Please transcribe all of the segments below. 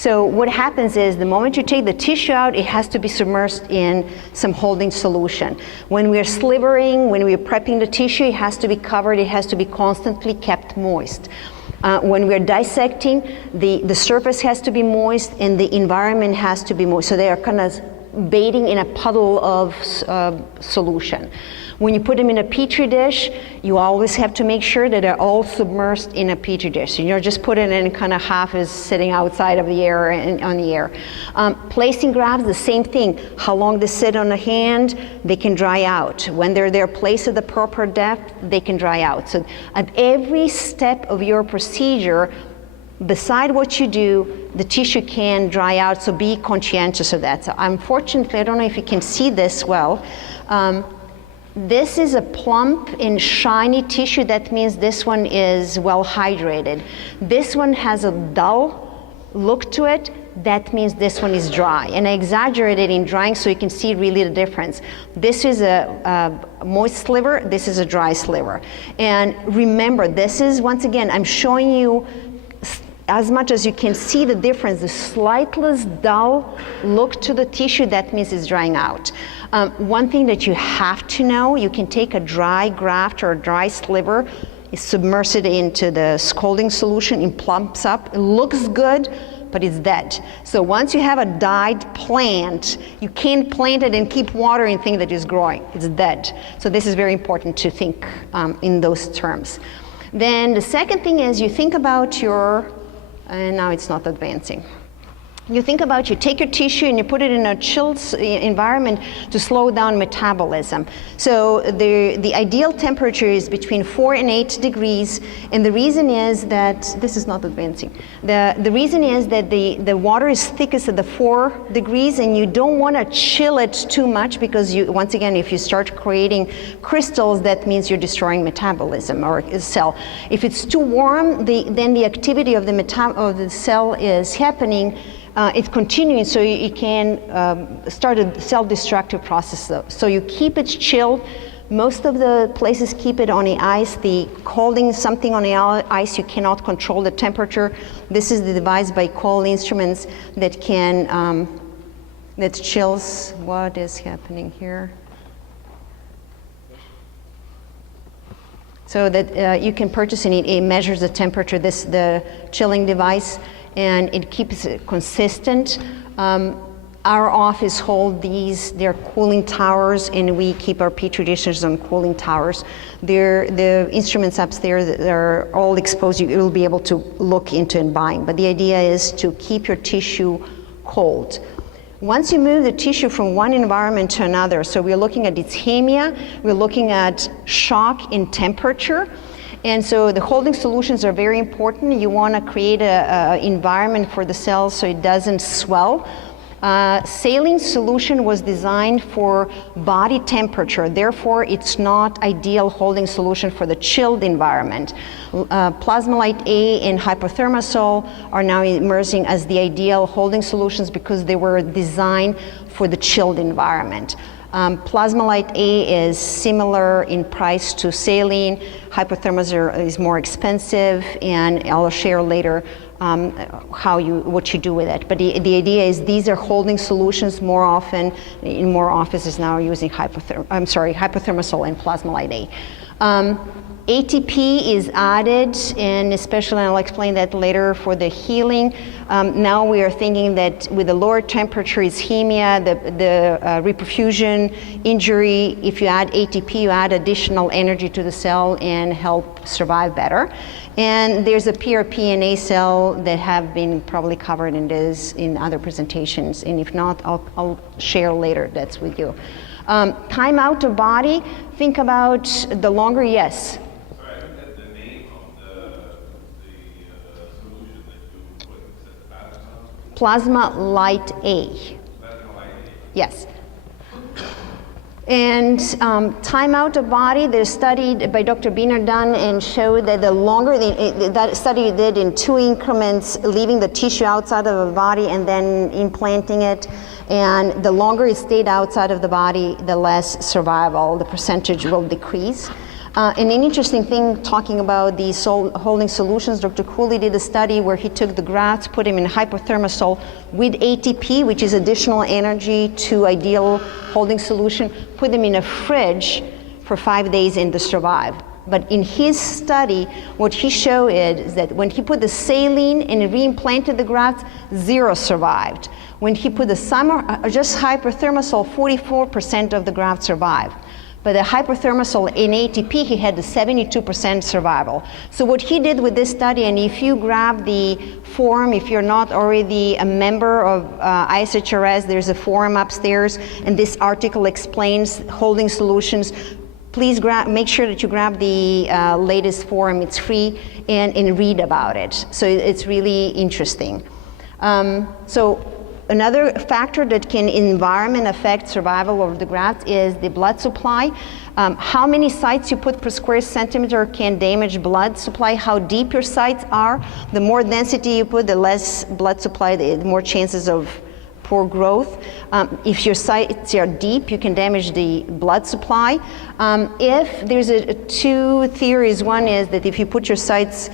So what happens is the moment you take the tissue out, it has to be submerged in some holding solution. When we're slivering, when we're prepping the tissue, it has to be covered, it has to be constantly kept moist. When we're dissecting, the surface has to be moist and the environment has to be moist. So they are kind of bathing in a puddle of solution. When you put them in a petri dish, you always have to make sure that they're all submerged in a petri dish. So you're just putting it in kind of half is sitting outside of the air and on the air. Placing grafts, the same thing. How long they sit on the hand, they can dry out. When they're placed at the proper depth, they can dry out. So at every step of your procedure, beside what you do, the tissue can dry out, so be conscientious of that. So unfortunately, I don't know if you can see this well. This is a plump and shiny tissue. That means this one is well hydrated. This one has a dull look to it. That means this one is dry. And I exaggerated in drying so you can see really the difference. This is a moist sliver. This is a dry sliver. And remember, this is, once again, I'm showing you as much as you can see the difference, the slightly dull look to the tissue, that means it's drying out. One thing that you have to know, you can take a dry graft or a dry sliver, submerge it into the scalding solution, it plumps up, it looks good, but it's dead. So once you have a dyed plant, you can't plant it and keep watering and think that it's growing, it's dead. So this is very important to think in those terms. Then the second thing is you think about your, and now it's not advancing. You think about, you take your tissue and you put it in a chilled environment to slow down metabolism. So the ideal temperature is between 4 and 8 degrees, and the reason is that, this is not advancing. The reason is that the water is thickest at the 4 degrees, and you don't want to chill it too much because you, once again, if you start creating crystals, that means you're destroying metabolism or a cell. If it's too warm, then the activity of the cell is happening. It's continuing, so you can start a self-destructive process. So you keep it chilled. Most of the places keep it on the ice. The holding something on the ice, you cannot control the temperature. This is the device by Cole Instruments that can, that chills. What is happening here? So that you can purchase and it measures the temperature, the chilling device, and it keeps it consistent. Our office hold these, they're cooling towers, and we keep our petri dishes on cooling towers. The instruments upstairs, they're all exposed. You will be able to look into and buying, but the idea is to keep your tissue cold. Once you move the tissue from one environment to another, so we're looking at ischemia, we're looking at shock in temperature, and so the holding solutions are very important. You want to create an environment for the cells so it doesn't swell. Saline solution was designed for body temperature, therefore it's not ideal holding solution for the chilled environment. Plasmolite A and hypothermosol are now emerging as the ideal holding solutions because they were designed for the chilled environment. Plasmolite A is similar in price to saline. Hypothermosol is more expensive, and I'll share later what you do with it. But the idea is these are holding solutions more often. In more offices now are using hypothermosol and plasmolite A. ATP is added, and especially, I'll explain that later, for the healing. Now we are thinking that with the lower temperature ischemia, the reperfusion injury, if you add ATP, you add additional energy to the cell and help survive better. And there's a PRP and A cell that have been probably covered in this in other presentations, and if not, I'll share later that's with you. Time out of body, think about the longer, yes? Sorry, I didn't get the name of the solution that you put Plasmolite A. Plasmolite A. Yes. And time out of body, they're studied by Dr. Biner done and showed that the longer, that study did in 2 increments, leaving the tissue outside of the body and then implanting it. And the longer it stayed outside of the body, the less survival, the percentage will decrease. And an interesting thing, talking about these holding solutions, Dr. Cooley did a study where he took the grafts, put them in hypothermosol with ATP, which is additional energy to ideal holding solution, put them in a fridge for 5 days and they survived. But in his study, what he showed is that when he put the saline and reimplanted the grafts, 0 survived. When he put the just hypothermosol, 44% of the grafts survived. But the hypothermosol in ATP, he had the 72% survival. So what he did with this study, and if you grab the forum, if you're not already a member of ISHRS, there's a forum upstairs, and this article explains holding solutions. Please make sure that you grab the latest forum, it's free, and read about it. So it's really interesting. So another factor that can environment affect survival of the graft is the blood supply. How many sites you put per square centimeter can damage blood supply, how deep your sites are. The more density you put, the less blood supply, the more chances of poor growth. If your sites are deep, you can damage the blood supply. If there's two theories, one is that if you put your sites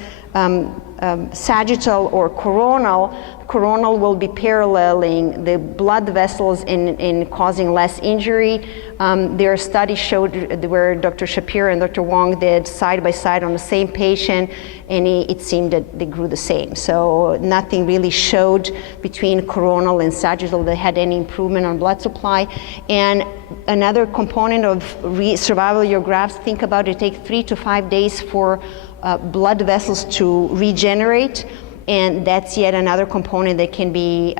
sagittal or coronal will be paralleling the blood vessels in causing less injury. Their study showed where Dr. Shapiro and Dr. Wong did side by side on the same patient, and it seemed that they grew the same. So nothing really showed between coronal and sagittal that had any improvement on blood supply. And another component of survival of your grafts, think about it, take 3 to 5 days for blood vessels to regenerate, and that's yet another component that can be,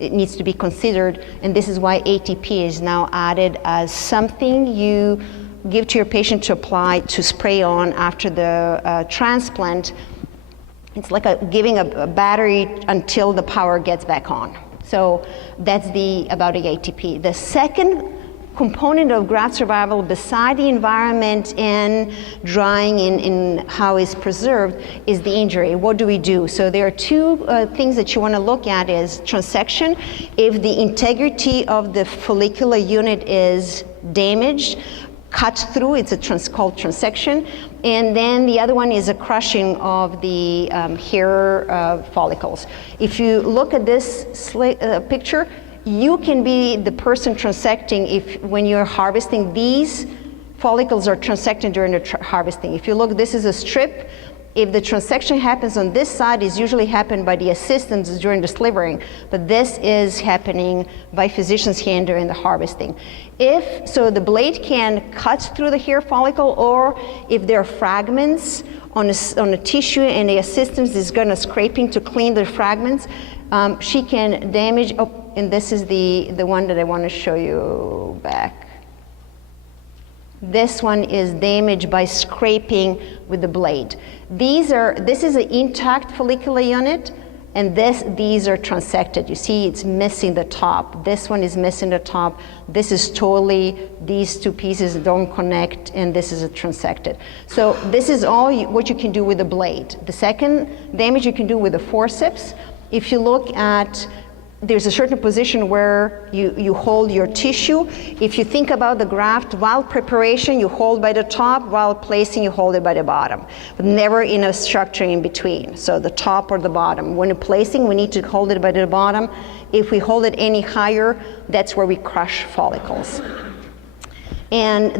it needs to be considered, and this is why ATP is now added as something you give to your patient to apply, to spray on after the transplant. It's like giving a battery until the power gets back on. So that's about the ATP. The second component of graft survival, beside the environment and drying and how it's preserved, is the injury. What do we do? So there are two things that you want to look at is transection. If the integrity of the follicular unit is damaged, cut through, it's called transection. And then the other one is a crushing of the hair follicles. If you look at this picture, you can be the person transecting when you're harvesting. These follicles are transected during the harvesting. If you look, this is a strip. If the transection happens on this side, it's usually happened by the assistants during the slivering, but this is happening by physician's hand during the harvesting. So the blade can cut through the hair follicle, or if there are fragments on a tissue and the assistant is gonna scraping to clean the fragments, she can damage, and this is the one that I want to show you back. This one is damaged by scraping with the blade. This is an intact follicular unit, and these are transected. You see it's missing the top. This one is missing the top. This is totally, these two pieces don't connect, and this is a transected. So this is all what you can do with the blade. The second damage you can do with the forceps. If you look at, there's a certain position where you hold your tissue. If you think about the graft, while preparation, you hold by the top, while placing, you hold it by the bottom, but never in a structure in between. So the top or the bottom. When you're placing, we need to hold it by the bottom. If we hold it any higher, that's where we crush follicles. And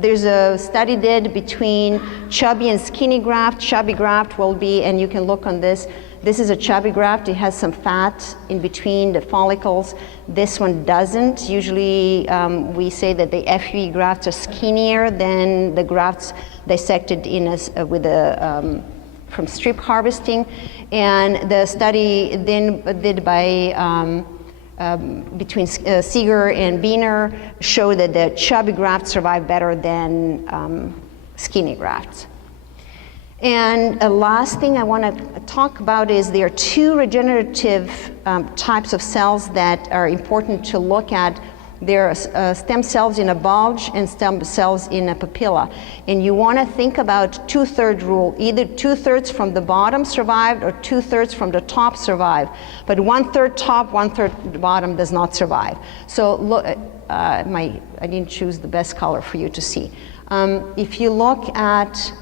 there's a study did between chubby and skinny graft. Chubby graft will be, and you can look on this, this is a chubby graft. It has some fat in between the follicles. This one doesn't. Usually we say that the FUE grafts are skinnier than the grafts dissected from strip harvesting. And the study then did by between Seeger and Biener showed that the chubby grafts survive better than skinny grafts. And a last thing I want to talk about is there are two regenerative types of cells that are important to look at. There are stem cells in a bulge and stem cells in a papilla. And you want to think about 2/3 rule. Either 2/3 from the bottom survived or 2/3 from the top survive. But 1/3 top, 1/3 bottom does not survive. So look, I didn't choose the best color for you to see. If you look at,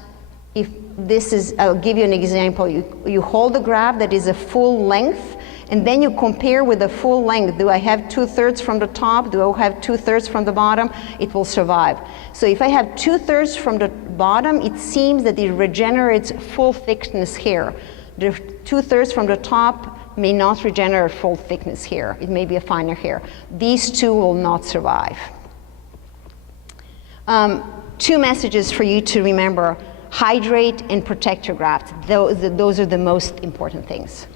if this is, I'll give you an example. You hold the graft that is a full length, and then you compare with the full length. Do I have 2/3 from the top? Do I have 2/3 from the bottom? It will survive. So if I have 2/3 from the bottom, it seems that it regenerates full thickness hair. The 2/3 from the top may not regenerate full thickness hair. It may be a finer hair. These two will not survive. Two messages for you to remember: hydrate and protect your graft. Those are the most important things.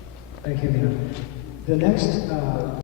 Thank you, Emina. The next